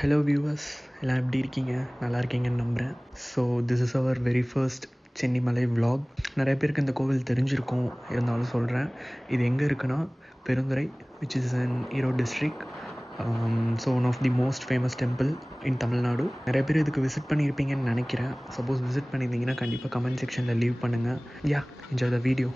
Hello viewers, எல்லாம் எப்படி இருக்கீங்க? நல்லா இருக்கீங்கன்னு நம்புகிறேன். So this is our very first Chennimalai vlog. நிறைய பேருக்கு இந்த கோவில் தெரிஞ்சிருக்கும், இருந்தாலும் சொல்கிறேன். இது எங்கே இருக்குன்னா Perundurai, which is in Erode district. So one of the most famous temple in Tamil Nadu. நிறைய பேர் இதுக்கு விசிட் பண்ணியிருப்பீங்கன்னு நினைக்கிறேன். சப்போஸ் விசிட் பண்ணியிருந்தீங்கன்னா கண்டிப்பாக கமெண்ட் செக்ஷனில் லீவ் பண்ணுங்கள். யா, என்ஜாய் த வீடியோ.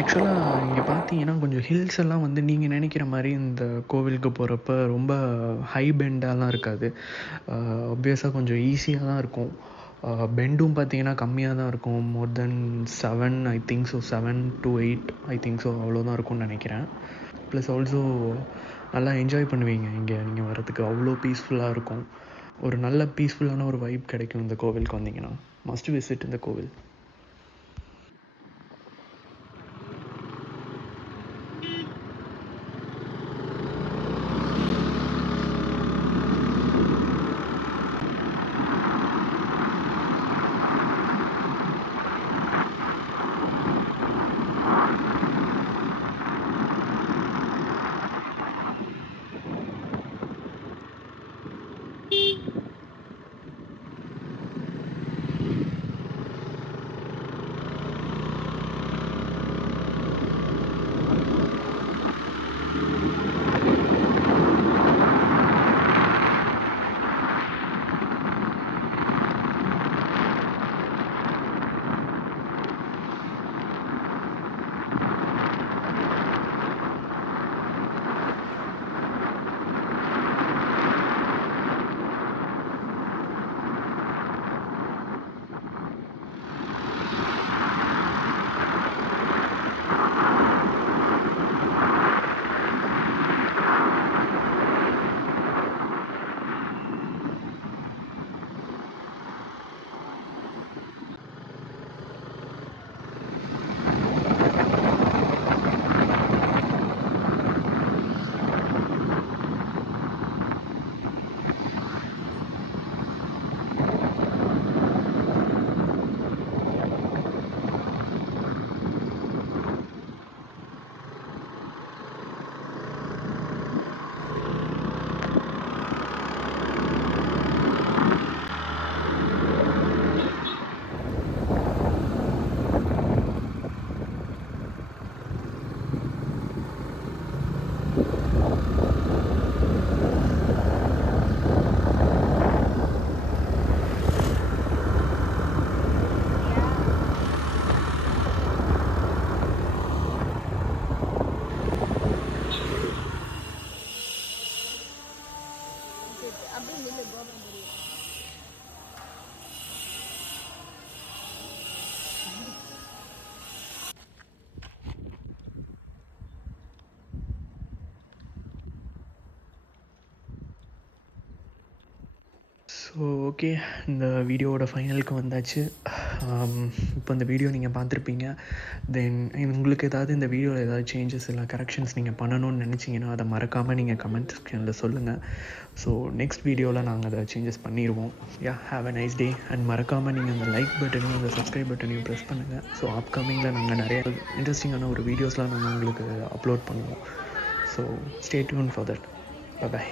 ஆக்சுவலாக இங்கே பார்த்தீங்கன்னா கொஞ்சம் ஹில்ஸ் எல்லாம் வந்து நீங்கள் நினைக்கிற மாதிரி இந்த கோவிலுக்கு போகிறப்ப ரொம்ப ஹை பெண்டாலாம் இருக்காது. ஆப்வியஸாக கொஞ்சம் ஈஸியாக தான் இருக்கும். பெண்டும் பார்த்தீங்கன்னா கம்மியாக தான் இருக்கும். மோர் தென் 7 I think so, 7 to 8 I think so, அவ்வளோதான் இருக்கும்னு நினைக்கிறேன். ப்ளஸ் ஆல்சோ நல்லா என்ஜாய் பண்ணுவீங்க இங்கே நீங்கள் வர்றதுக்கு. அவ்வளோ பீஸ்ஃபுல்லாக இருக்கும். ஒரு நல்ல பீஸ்ஃபுல்லான ஒரு வைப் கிடைக்கும் இந்த கோவிலுக்கு வந்தீங்கன்னா. மஸ்ட் விசிட் இந்த கோவில். ஸோ ஓகே, இந்த வீடியோவோட ஃபைனலுக்கு வந்தாச்சு. இப்போ இந்த வீடியோ நீங்கள் பார்த்துருப்பீங்க. தென் உங்களுக்கு ஏதாவது இந்த வீடியோவில் ஏதாவது சேஞ்சஸ் இல்லை கரெக்ஷன்ஸ் நீங்கள் பண்ணணும்னு நினச்சிங்கன்னா அதை மறக்காமல் நீங்கள் கமெண்ட் செக்ஷனில் சொல்லுங்கள். ஸோ நெக்ஸ்ட் வீடியோவில் நாங்கள் அதை சேஞ்சஸ் பண்ணிடுவோம். Yeah, have a nice day. And மறக்காமல் நீங்கள் அந்த லைக் பட்டனையும் அந்த சப்ஸ்கிரைப் பட்டனையும் ப்ரெஸ் பண்ணுங்கள். ஸோ அப்கமிங்கில் நாங்கள் நிறைய இன்ட்ரெஸ்டிங்கான ஒரு வீடியோஸ்லாம் நாங்கள் உங்களுக்கு அப்லோட் பண்ணுவோம். So stay tune for that. By.